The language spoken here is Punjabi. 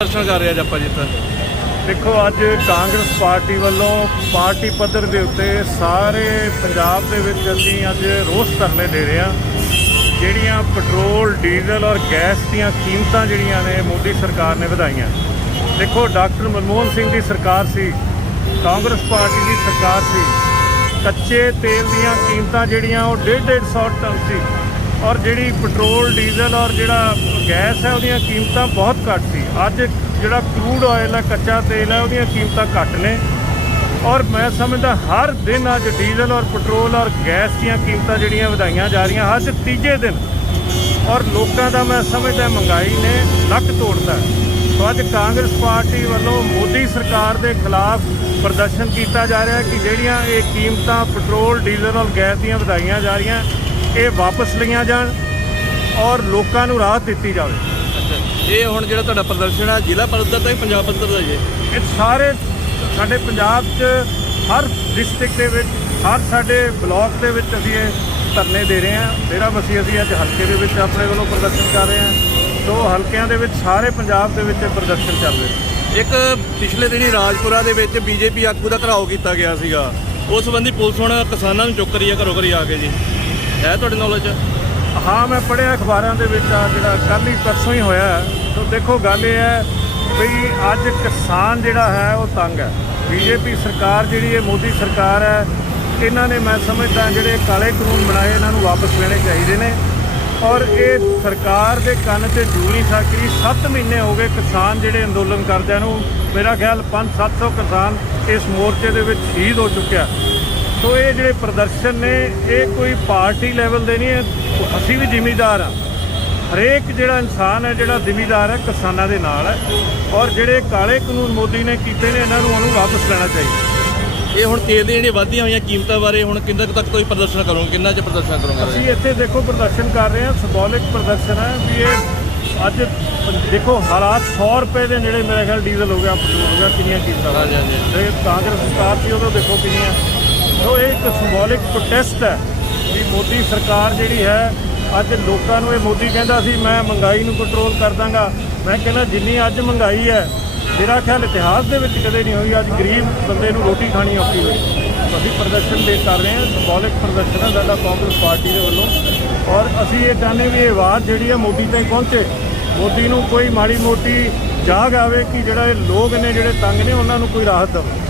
ਦਰਸ਼ਨ ਕਰ ਰਿਹਾ ਜੱਪਾ ਜੀ ਤਾਂ ਦੇਖੋ, ਅੱਜ ਕਾਂਗਰਸ ਪਾਰਟੀ ਵੱਲੋਂ ਪਾਰਟੀ ਪੱਧਰ ਦੇ ਉੱਤੇ ਸਾਰੇ ਪੰਜਾਬ ਦੇ ਵਿੱਚ ਅਸੀਂ ਅੱਜ ਰੋਸ ਧਰਨੇ ਦੇ ਰਹੇ ਹਾਂ। ਜਿਹੜੀਆਂ ਪੈਟਰੋਲ, ਡੀਜ਼ਲ ਔਰ ਗੈਸ ਦੀਆਂ ਕੀਮਤਾਂ ਜਿਹੜੀਆਂ ਨੇ ਮੋਦੀ ਸਰਕਾਰ ਨੇ ਵਧਾਈਆਂ। ਦੇਖੋ, ਡਾਕਟਰ ਮਨਮੋਹਨ ਸਿੰਘ ਦੀ ਸਰਕਾਰ ਸੀ, ਕਾਂਗਰਸ ਪਾਰਟੀ ਦੀ ਸਰਕਾਰ ਸੀ। ਕੱਚੇ ਤੇਲ ਦੀਆਂ ਕੀਮਤਾਂ ਜਿਹੜੀਆਂ, ਉਹ 1.5 ਸੌ ਟਨ ਸੀ। ਔਰ ਜਿਹੜੀ ਪੈਟਰੋਲ, ਡੀਜ਼ਲ ਔਰ ਜਿਹੜਾ ਗੈਸ ਹੈ, ਉਹਦੀਆਂ ਕੀਮਤਾਂ ਬਹੁਤ ਘੱਟ ਸੀ। ਅੱਜ ਜਿਹੜਾ ਕਰੂਡ ਆਇਲ ਹੈ, ਕੱਚਾ ਤੇਲ ਹੈ, ਉਹਦੀਆਂ ਕੀਮਤਾਂ ਘੱਟ ਨੇ। ਔਰ ਮੈਂ ਸਮਝਦਾ ਹਰ ਦਿਨ ਅੱਜ ਡੀਜ਼ਲ ਔਰ ਪੈਟਰੋਲ ਔਰ ਗੈਸ ਦੀਆਂ ਕੀਮਤਾਂ ਜਿਹੜੀਆਂ ਵਧਾਈਆਂ ਜਾ ਰਹੀਆਂ, ਅੱਜ ਤੀਜੇ ਦਿਨ। ਔਰ ਲੋਕਾਂ ਦਾ ਮੈਂ ਸਮਝਦਾ ਮਹਿੰਗਾਈ ਨੇ ਲੱਕ ਤੋੜਦਾ ਸੋ ਅੱਜ ਕਾਂਗਰਸ ਪਾਰਟੀ ਵੱਲੋਂ ਮੋਦੀ ਸਰਕਾਰ ਦੇ ਖਿਲਾਫ ਪ੍ਰਦਰਸ਼ਨ ਕੀਤਾ ਜਾ ਰਿਹਾ ਕਿ ਜਿਹੜੀਆਂ ਇਹ ਕੀਮਤਾਂ ਪੈਟਰੋਲ, ਡੀਜ਼ਲ ਔਰ ਗੈਸ ਦੀਆਂ ਵਧਾਈਆਂ ਜਾ ਰਹੀਆਂ ਇਹ ਵਾਪਸ ਲਈਆਂ ਜਾਣ ਔਰ ਲੋਕਾਂ ਨੂੰ ਰਾਹਤ ਦਿੱਤੀ ਜਾਵੇ। ਇਹ ਹੁਣ ਜਿਹੜਾ ਤੁਹਾਡਾ ਪ੍ਰਦਰਸ਼ਨ ਹੈ ਜ਼ਿਲ੍ਹਾ ਪੱਧਰ ਦਾ ਹੀ ਪੰਜਾਬ ਪੱਧਰ ਦਾ ਜੀ? ਇਹ ਸਾਰੇ ਸਾਡੇ ਪੰਜਾਬ 'ਚ ਹਰ ਡਿਸਟ੍ਰਿਕਟ ਦੇ ਵਿੱਚ ਹਰ ਸਾਡੇ ਬਲਾਕ ਦੇ ਵਿੱਚ ਅਸੀਂ ਇਹ ਧਰਨੇ ਦੇ ਰਹੇ ਹਾਂ। ਡੇਰਾ ਬਸੀ ਅਸੀਂ ਅੱਜ ਹਲਕੇ ਦੇ ਵਿੱਚ ਆਪਣੇ ਵੱਲੋਂ ਪ੍ਰਦਰਸ਼ਨ ਕਰ ਰਹੇ ਹਾਂ। ਦੋ ਹਲਕਿਆਂ ਦੇ ਵਿੱਚ ਸਾਰੇ ਪੰਜਾਬ ਦੇ ਵਿੱਚ ਇਹ ਪ੍ਰਦਰਸ਼ਨ ਚੱਲ ਰਿਹਾ ਇੱਕ ਪਿਛਲੇ ਦਿਨੀ ਰਾਜਪੁਰਾ ਦੇ ਵਿੱਚ ਬੀਜੇਪੀ ਆਗੂ ਦਾ ਘਰਾਓ ਕੀਤਾ ਗਿਆ ਸੀਗਾ। ਉਸ ਸੰਬੰਧੀ ਪੁਲਿਸ ਹੁਣ ਕਿਸਾਨਾਂ ਨੂੰ ਚੁੱਕ ਰਹੀ ਹੈ ਘਰੋਂ ਘਰੀ ਆ ਕੇ ਜੀ। ਹੈ ਤੁਹਾਡੇ ਨੌਲੇਜ ਹਾਂ, ਮੈਂ ਪੜ੍ਹਿਆ ਅਖਬਾਰਾਂ ਦੇ ਵਿੱਚ ਆ ਜਿਹੜਾ ਕੱਲ੍ਹ ਹੀ ਪਰਸੋਂ ਹੀ ਹੋਇਆ ਹੈ। ਸੋ ਦੇਖੋ, ਗੱਲ ਇਹ ਹੈ ਵੀ ਅੱਜ ਕਿਸਾਨ ਜਿਹੜਾ ਹੈ, ਉਹ ਤੰਗ ਹੈ। ਬੀਜੇਪੀ ਸਰਕਾਰ ਜਿਹੜੀ ਹੈ, ਮੋਦੀ ਸਰਕਾਰ ਹੈ, ਇਹਨਾਂ ਨੇ ਮੈਂ ਸਮਝਦਾ ਜਿਹੜੇ ਕਾਲੇ ਕਾਨੂੰਨ ਬਣਾਏ, ਇਹਨਾਂ ਨੂੰ ਵਾਪਸ ਲੈਣੇ ਚਾਹੀਦੇ ਨੇ। ਔਰ ਇਹ ਸਰਕਾਰ ਦੇ ਕੰਨ ਤੇ ਜੂ ਨਹੀਂ ਸਕਦੀ 7 ਮਹੀਨੇ ਹੋ ਗਏ ਕਿਸਾਨ ਜਿਹੜੇ ਅੰਦੋਲਨ ਕਰਦਿਆਂ ਨੂੰ। ਮੇਰਾ ਖਿਆਲ 5-700 ਕਿਸਾਨ ਇਸ ਮੋਰਚੇ ਦੇ ਵਿੱਚ ਸ਼ਹੀਦ ਹੋ ਚੁੱਕਿਆ ਸੋ ਇਹ ਜਿਹੜੇ ਪ੍ਰਦਰਸ਼ਨ ਨੇ ਇਹ ਕੋਈ ਪਾਰਟੀ ਲੈਵਲ ਦੇ ਨਹੀਂ ਹੈ ਅਸੀਂ ਵੀ ਜ਼ਿਮੀਦਾਰ ਆ। ਹਰੇਕ ਜਿਹੜਾ ਇਨਸਾਨ ਹੈ ਜਿਹੜਾ ਜ਼ਿਮੀਦਾਰ ਹੈ ਕਿਸਾਨਾਂ ਦੇ ਨਾਲ ਹੈ। ਔਰ ਜਿਹੜੇ ਕਾਲੇ ਕਾਨੂੰਨ ਮੋਦੀ ਨੇ ਕੀਤੇ ਨੇ ਇਹਨਾਂ ਨੂੰ ਉਹਨੂੰ ਵਾਪਸ ਲੈਣਾ ਚਾਹੀਦਾ। ਇਹ ਹੁਣ ਤੇਲ ਦੀਆਂ ਜਿਹੜੀਆਂ ਵਧਦੀਆਂ ਹੋਈਆਂ ਕੀਮਤਾਂ ਬਾਰੇ ਹੁਣ ਕਿੰਨਾ ਤੱਕ ਤੁਸੀਂ ਪ੍ਰਦਰਸ਼ਨ ਕਰੋਗੇ? ਕਿੰਨਾ ਚ ਪ੍ਰਦਰਸ਼ਨ ਕਰੋਗੇ? ਅਸੀਂ ਇੱਥੇ ਦੇਖੋ ਪ੍ਰਦਰਸ਼ਨ ਕਰ ਰਹੇ ਹਾਂ ਸਿੰਬੋਲਿਕ ਪ੍ਰਦਰਸ਼ਨ ਹੈ ਵੀ ਇਹ ਅੱਜ ਦੇਖੋ ਹਾਲਾਤ 100 ਰੁਪਏ ਦੇ ਨੇੜੇ ਮੇਰੇ ਖਿਆਲ ਡੀਜ਼ਲ ਹੋ ਗਿਆ ਪੈਟਰੋਲ ਹੋ ਗਿਆ ਕਿੰਨੀਆਂ ਕੀਮਤਾਂ ਹਾਂਜੀ, ਹਾਂਜੀ। ਤੇ ਕਾਂਗਰਸ ਸਰਕਾਰ ਸੀ ਉਦੋਂ ਦੇਖੋ ਕਿੰਨੀਆਂ ਸੋ ਇਹ ਇੱਕ ਸਿੰਬੋਲਿਕ ਪ੍ਰੋਟੈਸਟ ਹੈ ਕਿ ਮੋਦੀ ਸਰਕਾਰ ਜਿਹੜੀ ਹੈ, ਅੱਜ ਲੋਕਾਂ ਨੂੰ ਇਹ ਮੋਦੀ ਕਹਿੰਦਾ ਸੀ, ਮੈਂ ਮਹਿੰਗਾਈ ਨੂੰ ਕੰਟਰੋਲ ਕਰ ਦਾਂਗਾ। ਮੈਂ ਕਹਿੰਦਾ, ਜਿੰਨੀ ਅੱਜ ਮਹਿੰਗਾਈ ਹੈ, ਮੇਰਾ ਖਿਆਲ ਇਤਿਹਾਸ ਦੇ ਵਿੱਚ ਕਦੇ ਨਹੀਂ ਹੋਈ, ਅੱਜ ਗਰੀਬ ਬੰਦੇ ਨੂੰ ਰੋਟੀ ਖਾਣੀ ਔਖੀ ਹੋਈ। ਅਸੀਂ ਪ੍ਰਦਰਸ਼ਨ ਦੇ ਕਰ ਰਹੇ ਹਾਂ ਸਿੰਬੋਲਿਕ ਪ੍ਰਦਰਸ਼ਨ ਹੈ ਸਾਡਾ ਕਾਂਗਰਸ ਪਾਰਟੀ ਦੇ ਵੱਲੋਂ। ਔਰ ਅਸੀਂ ਇਹ ਚਾਹੁੰਦੇ ਵੀ ਇਹ ਆਵਾਜ਼ ਜਿਹੜੀ ਹੈ ਮੋਦੀ ਤਾਈਂ ਪਹੁੰਚੇ। ਮੋਦੀ ਨੂੰ ਕੋਈ ਮਾੜੀ ਮੋਟੀ ਜਾਗ ਆਵੇ ਕਿ ਜਿਹੜਾ ਇਹ ਲੋਕ ਨੇ, ਜਿਹੜੇ ਤੰਗ ਨੇ, ਉਹਨਾਂ ਨੂੰ ਕੋਈ ਰਾਹਤ ਦੇਵੇ।